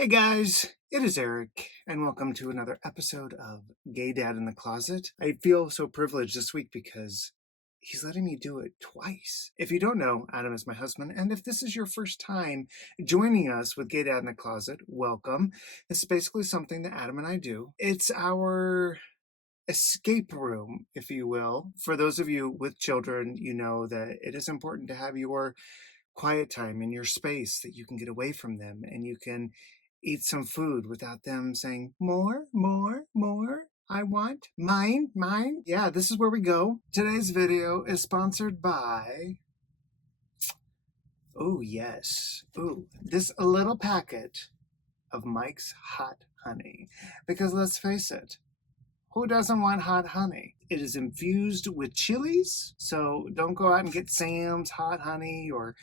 Hey guys, it is Eric, and welcome to another episode of Gay Dad in the Closet. I feel so privileged this week because he's letting me do it twice. If you don't know, Adam is my husband, and if this is your first time joining us with Gay Dad in the Closet, welcome. This is basically something that Adam and I do. It's our escape room, if you will. For those of you with children, you know that it is important to have your quiet time in your space that you can get away from them and you can eat some food without them saying, more, more, more. I want mine, mine. Yeah, this is where we go. Today's video is sponsored by, oh, yes, this little packet of Mike's hot honey. Because let's face it, who doesn't want hot honey? It is infused with chilies, so don't go out and get Sam's hot honey or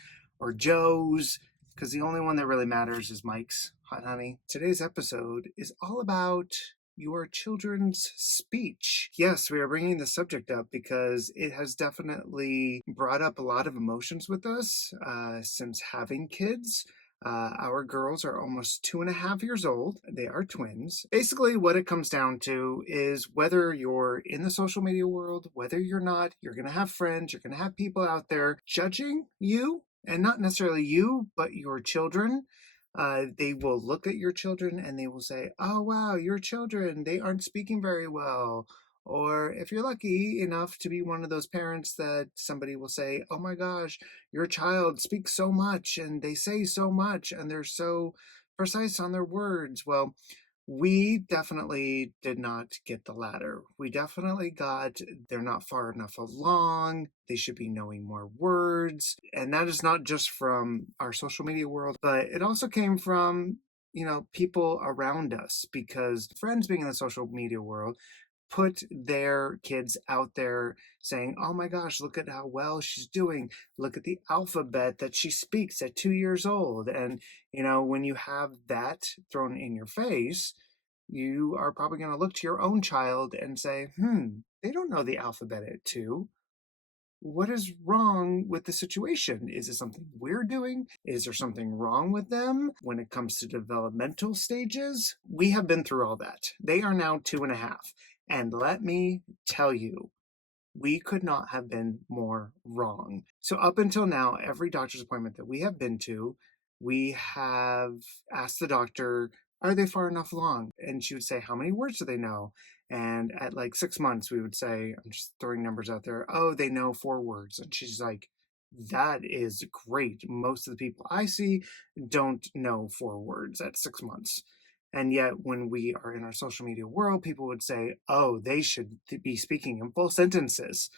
Joe's, because the only one that really matters is Mike's hot honey. Today's episode is all about your children's speech. Yes, we are bringing the subject up because it has definitely brought up a lot of emotions with us since having kids. Our girls are almost 2.5 years old. They are twins. Basically, what it comes down to is whether you're in the social media world, whether you're not, you're going to have friends, you're going to have people out there judging you, and not necessarily you, but your children. They will look at your children and they will say, oh, wow, your children, they aren't speaking very well. Or if you're lucky enough to be one of those parents that somebody will say, oh my gosh, your child speaks so much and they say so much and they're so precise on their words. Well, we definitely did not get the latter. We definitely got they're not far enough along. They should be knowing more words. And that is not just from our social media world, but it also came from, people around us, because friends being in the social media world put their kids out there saying, oh my gosh, look at how well she's doing. Look at the alphabet that she speaks at 2 years old. And, when you have that thrown in your face, you are probably going to look to your own child and say, they don't know the alphabet at 2. What is wrong with the situation? Is it something we're doing? Is there something wrong with them when it comes to developmental stages? We have been through all that. They are now 2.5. And let me tell you, we could not have been more wrong. So up until now, every doctor's appointment that we have been to, we have asked the doctor, are they far enough along? And she would say, how many words do they know? And at like 6 months, we would say, I'm just throwing numbers out there, oh, they know 4 words. And she's like, that is great. Most of the people I see don't know 4 words at 6 months. And yet, when we are in our social media world, people would say, oh, they should be speaking in full sentences.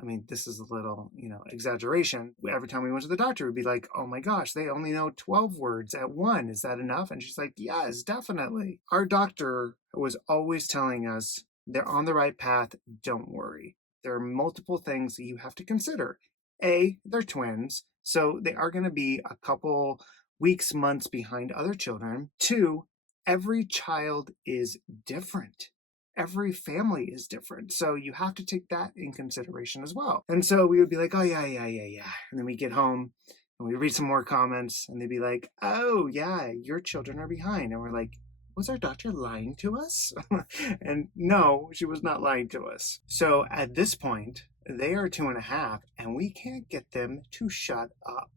I mean, this is a little, exaggeration. Every time we went to the doctor, we'd be like, oh my gosh, they only know 12 words at 1. Is that enough? And she's like, yes, definitely. Our doctor was always telling us they're on the right path. Don't worry. There are multiple things that you have to consider. A, they're twins, so they are going to be a couple weeks, months behind other children. 2, every child is different. Every family is different. So you have to take that in consideration as well. And so we would be like, oh, yeah. And then we get home and we read some more comments and they'd be like, oh, yeah, your children are behind. And we're like, was our doctor lying to us? And no, she was not lying to us. So at this point, they are 2.5 and we can't get them to shut up.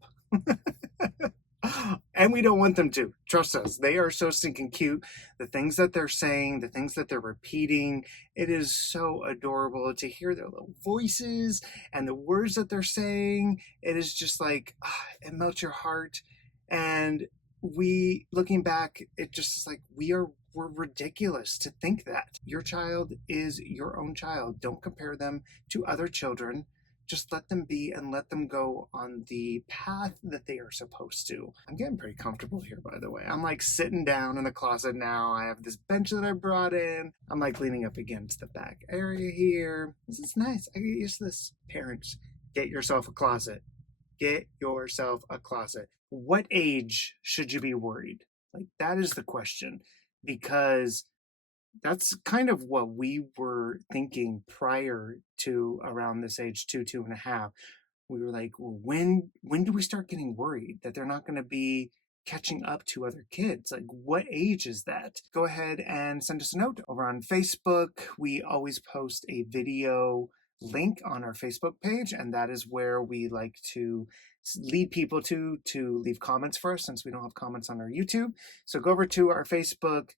And we don't want them to. Trust us. They are so stinking cute. The things that they're saying, the things that they're repeating, it is so adorable to hear their little voices and the words that they're saying. It is just like, it melts your heart. And looking back, it just is like, we're ridiculous to think that. Your child is your own child. Don't compare them to other children. Just let them be and let them go on the path that they are supposed to. I'm getting pretty comfortable here, by the way. I'm like sitting down in the closet now. I have this bench that I brought in. I'm like leaning up against the back area here. This is nice. I get used to this. Parents, get yourself a closet. Get yourself a closet. What age should you be worried? Like, that is the question, because that's kind of what we were thinking prior to around this age, 2.5. We were like, well, when do we start getting worried that they're not going to be catching up to other kids? Like, what age is that? Go ahead and send us a note over on Facebook. We always post a video link on our Facebook page, and that is where we like to lead people to leave comments for us, since we don't have comments on our YouTube. So go over to our Facebook,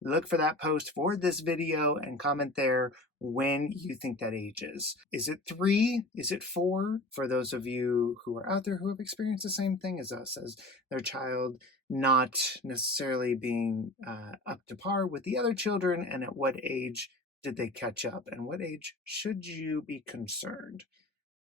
look for that post for this video, and comment there when you think that age is. Is it 3? Is it 4? For those of you who are out there who have experienced the same thing as us, as their child not necessarily being up to par with the other children, and at what age did they catch up, and what age should you be concerned?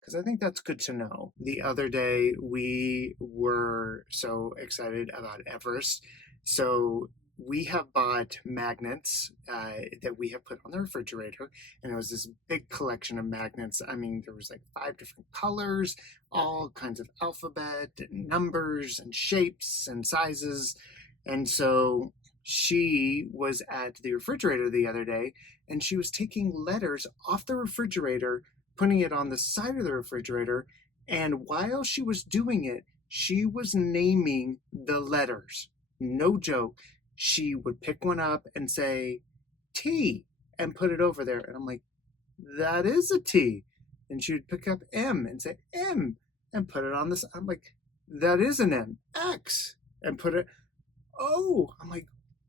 Because I think that's good to know. The other day, we were so excited about Everest. So we have bought magnets that we have put on the refrigerator, and it was this big collection of magnets. I mean, there was like 5 different colors, all kinds of alphabet and numbers and shapes and sizes. And so she was at the refrigerator the other day, and she was taking letters off the refrigerator, putting it on the side of the refrigerator, and while she was doing it, she was naming the letters. No joke. She would pick one up and say T and put it over there, and I'm like, that is a T. And she would pick up M and say M and put it on this. I'm like, that is an M. X and put it. Oh, I'm like,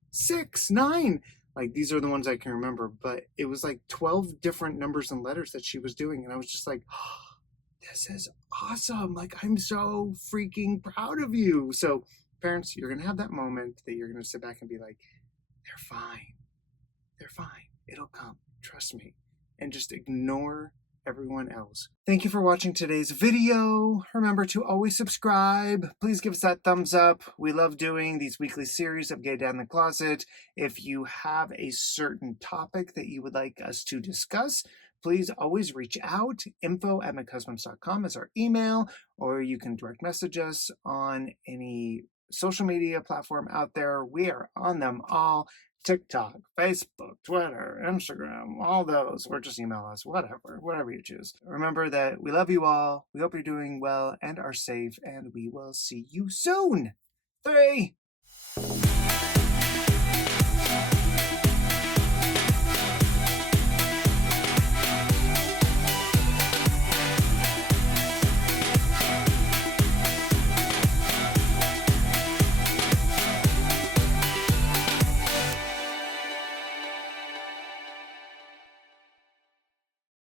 6, 9. Like, these are the ones I can remember, but it was like 12 different numbers and letters that she was doing. And I was just like, oh, this is awesome. Like, I'm so freaking proud of you. So parents, you're going to have that moment that you're going to sit back and be like, they're fine. They're fine. It'll come. Trust me. And just ignore everyone else. Thank you for watching today's video. Remember to always subscribe. Please give us that thumbs up. We love doing these weekly series of Gay Dad in the Closet. If you have a certain topic that you would like us to discuss, please always reach out. info@McHusbands.com is our email, or you can direct message us on any social media platform out there. We are on them all. TikTok, Facebook, Twitter, Instagram, all those, or just email us, whatever you choose. Remember that we love you all. We hope you're doing well and are safe, and we will see you soon. 3.